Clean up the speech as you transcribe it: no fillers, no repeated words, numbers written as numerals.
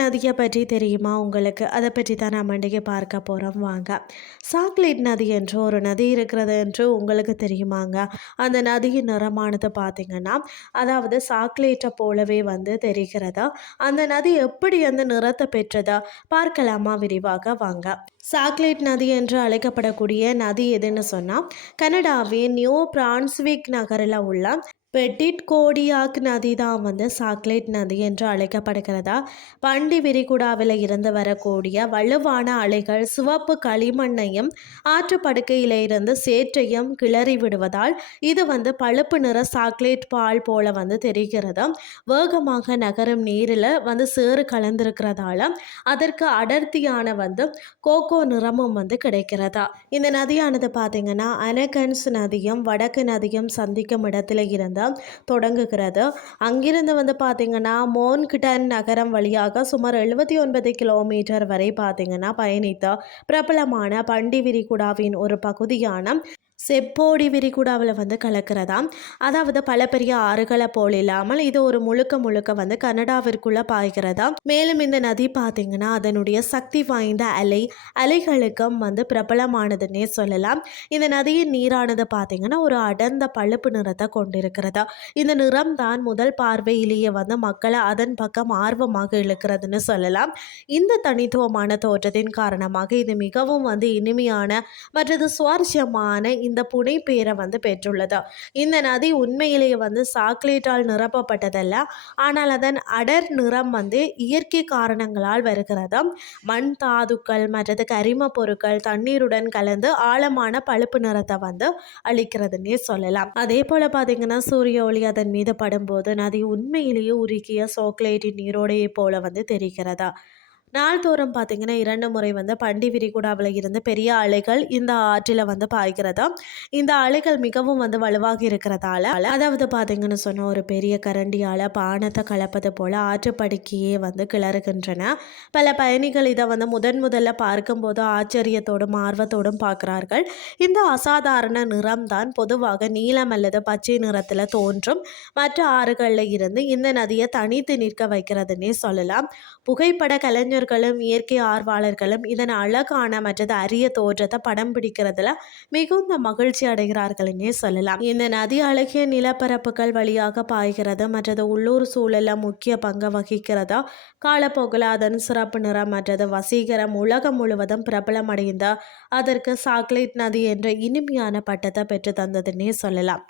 நதியை பற்றி தெரியுமா உங்களுக்கு? அதை பற்றி தான் நம்ம இன்றைக்கி பார்க்க போகிறோம் வாங்க. சாக்லேட் நதி என்று ஒரு நதி இருக்கிறது என்று உங்களுக்கு தெரியுமாங்க? அந்த நதியின் நிறமானது பார்த்திங்கன்னா, அதாவது சாக்லேட்டை போலவே வந்து தெரிகிறதா? அந்த நதி எப்படி அந்த நிறத்தை பெற்றதா? பார்க்கலாமா விரிவாக வாங்க. சாக்லேட் நதி என்று அழைக்கப்படக்கூடிய நதி எதுன்னு சொன்னால், கனடாவின் நியூ பிரான்ஸ்விக் நகரில் உள்ள பெட்டிட் கோடியாக் நதி தான் வந்து சாக்லேட் நதி என்று அழைக்கப்படுகிறதா. பண்டி விரிகுடாவில் இருந்து வரக்கூடிய வலுவான அலைகள் சிவப்பு களிமண்ணையும் ஆற்றுப்படுக்கையில இருந்து சேற்றையும் கிளறி விடுவதால் இது வந்து பழுப்பு நிற சாக்லேட் பால் போல வந்து தெரிகிறது. வேகமாக நகரும் நீரில் வந்து சேறு கலந்திருக்கிறதால அதற்கு அடர்த்தியான வந்து கோகோ நிறமும் வந்து கிடைக்கிறதா. இந்த நதியானது பார்த்தீங்கன்னா அனகன்ஸ் நதியும் வடக்கு நதியும் சந்திக்கும் இடத்துல இருந்து தொடங்குகிறது. அங்கிருந்து வந்து பார்த்தீங்கன்னா மோன்கிட்டன் நகரம் வழியாக சுமார் 79 கிலோமீட்டர் வரை பார்த்தீங்கன்னா பயணித்த பிரபலமான பண்டி விரிகுடாவின் ஒரு பகுதியான செப்போடி விரிகுடாவில் வந்து கலக்கிறதாம். அதாவது பல பெரிய ஆறுகளை போல் இல்லாமல் இது ஒரு முழுக்க முழுக்க வந்து கனடாவிற்குள்ளே பாய்கிறதா. மேலும் இந்த நதி பார்த்திங்கன்னா அதனுடைய சக்தி வாய்ந்த அலைகளுக்கும் வந்து பிரபலமானதுன்னே சொல்லலாம். இந்த நதியின் நீரானது பார்த்திங்கன்னா ஒரு அடர்ந்த பழுப்பு நிறத்தை கொண்டிருக்கிறதா. இந்த நிறம் தான் முதல் பார்வையிலேயே வந்து மக்களை அதன் பக்கம் ஆர்வமாக இழுக்கிறதுன்னு சொல்லலாம். இந்த தனித்துவமான தோற்றத்தின் காரணமாக இது மிகவும் வந்து இனிமையான மற்றது சுவாரஸ்யமான இந்த புனை பேரை வந்து பெற்றுள்ளது. இந்த நதி உண்மையிலேயே வந்து சாக்லேட்டால் நிரப்பப்பட்டதல்ல, ஆனால் அதன் அடர் நிறம் வந்து இயற்கை காரணங்களால் வருகிறது. மண் தாதுக்கள் மற்றது கரிம பொருட்கள் தண்ணீருடன் கலந்து ஆழமான பழுப்பு நிறத்தை வந்து அளிக்கிறதுன்னே சொல்லலாம். அதே போல பார்த்தீங்கன்னா சூரிய ஒளி அதன் மீது படும்போது நதி உண்மையிலேயே உருகிய சாக்லேட்டின் நீரோடையை போல வந்து தெரிகிறதா. நாள்தோறும் பார்த்தீங்கன்னா 2 முறை வந்து பண்டி விரிகுடாவில் இருந்து பெரிய அலைகள் இந்த ஆற்றில் வந்து பாய்கிறதா. இந்த அலைகள் மிகவும் வந்து வலுவாக இருக்கிறதால அதாவது பார்த்தீங்கன்னு சொன்னால் ஒரு பெரிய கரண்டியால் பானத்தை கலப்பது போல் ஆற்றுப்படுக்கையே வந்து கிளறுகின்றன. பல பயணிகள் இதை வந்து முதல்ல பார்க்கும்போது ஆச்சரியத்தோடும் ஆர்வத்தோடும் பார்க்குறார்கள். இந்த அசாதாரண நிறம் தான் பொதுவாக நீலம் அல்லது பச்சை நிறத்தில் தோன்றும் மற்ற ஆறுகளில் இருந்து இந்த நதியை தனித்து நிற்க வைக்கிறதுன்னே சொல்லலாம். புகைப்பட கலைஞர்களும் இயற்கை ஆர்வலர்களும் இதன் அழகான மற்றது அரிய தோற்றத்தை படம் பிடிக்கிறதுல மிகுந்த மகிழ்ச்சி அடைகிறார்கள்னே சொல்லலாம். இந்த நதி அழகிய நிலப்பரப்புகள் வழியாக பாய்கிறது மற்றது உள்ளூர் சூழல முக்கிய பங்கு வகிக்கிறதா. காலப்போக்கில் அதன் சிறப்பு நிறம் மற்றது வசீகரம் உலகம் முழுவதும் பிரபலமடைந்த அதற்கு சாக்லேட் நதி என்ற இனிமையான பட்டத்தை பெற்று தந்ததுன்னே சொல்லலாம்.